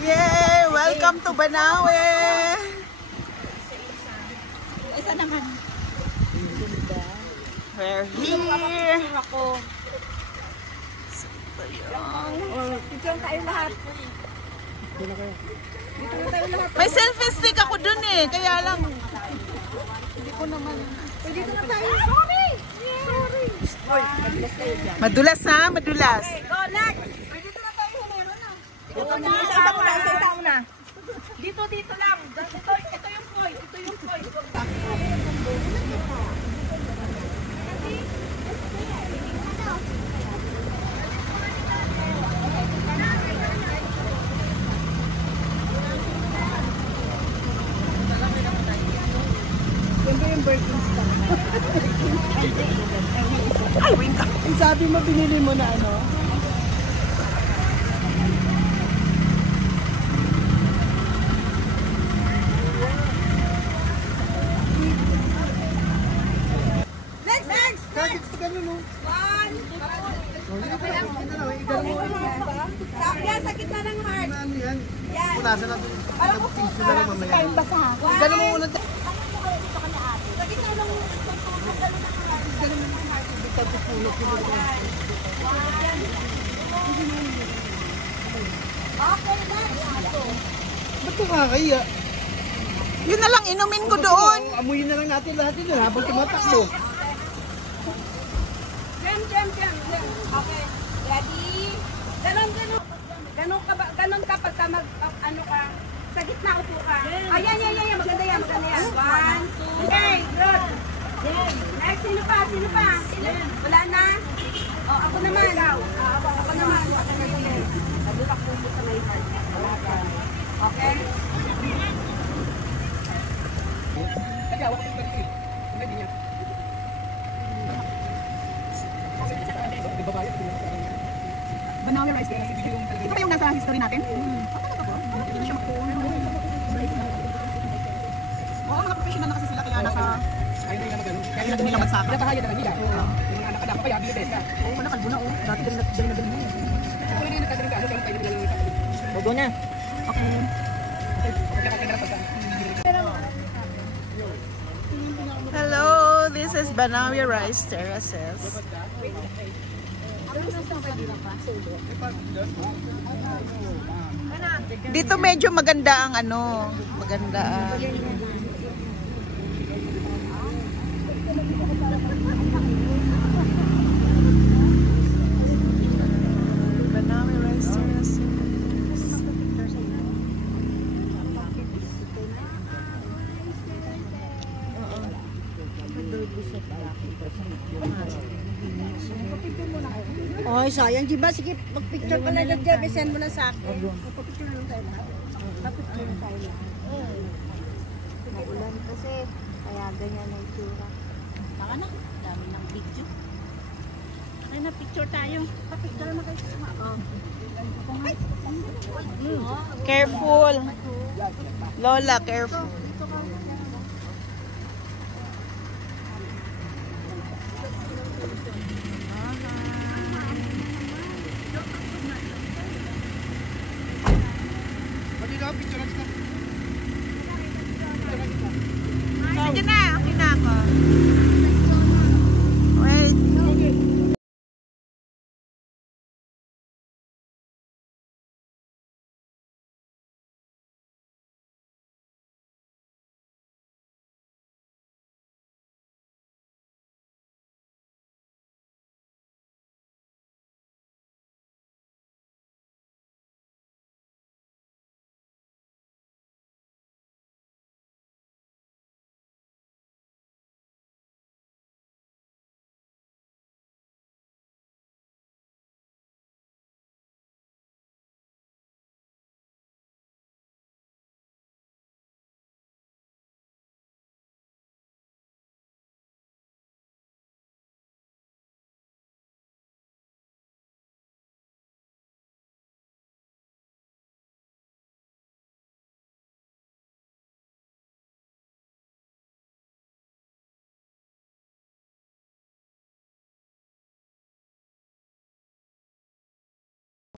Yay! Welcome to Banawe! Isa naman. We're here! Dito lang tayo lahat. Dito lang tayo lahat. May selfie stick ako dun eh, kaya lang. Hindi ko naman. Dito na tayo. Sorry! Sorry! Madulas kayo dyan. Madulas ha, madulas. Okay, go next! Dito na tayo, meron na. Dito na. Isa una. Dito lang. Ito yung point. Ito yung point. Yung Birkins ka. Ay, wait ka. Sabi mo, binili mo na ano? Next! Bakit sa ganun, no? One! Yan, sa gitna ng heart. Yan. Punasan natin. Alam mo po, kayong basa. Ganun mo unang Sa gitna ng okay, next. Ba't ito kakaya? Yun na lang, inumin ko doon. Amuyin na lang natin lahat ito habang tumatakbo. Jam. Okay. Ready? Ganon ka pagka ano ka. Sa gitna upo ka. Ayan. Maganda yan. 1, 2, okay, good. Next, sino pa? Wala na? O, ako naman. Ako naman. Nabulak po sa may heart. Okay? Banawe rice. Ito ba yung nasa history natin? Oo, mga professional na kasi sila kaya nasa... Kaya nila magsaka. Napahaya na nila. Yung anak ko kaya bibit ka. Oo, nakalbo na oh. Dati dali na dali mo. Kung hindi nakagaling ka, ano kaya tayo nilang Bago na. Okay. Hello, this is Banawe Rice Terraces. Dito medyo maganda ang ano, maganda ang Banawe Rice Terraces. Oh, sayang. Di ba? Sige, mag-picture ka na lang dyan. Send mo na sa akin. Magpa-picture lang tayo lahat. Magpa-picture lang tayo lahat. Magulan kasi. Kaya ganyan na itsura. Baka na. Dami ng video. Ay, na-picture tayo. Pa-picture naman kayo sa mga. Careful. Lola, careful. Sige na, okay na ako.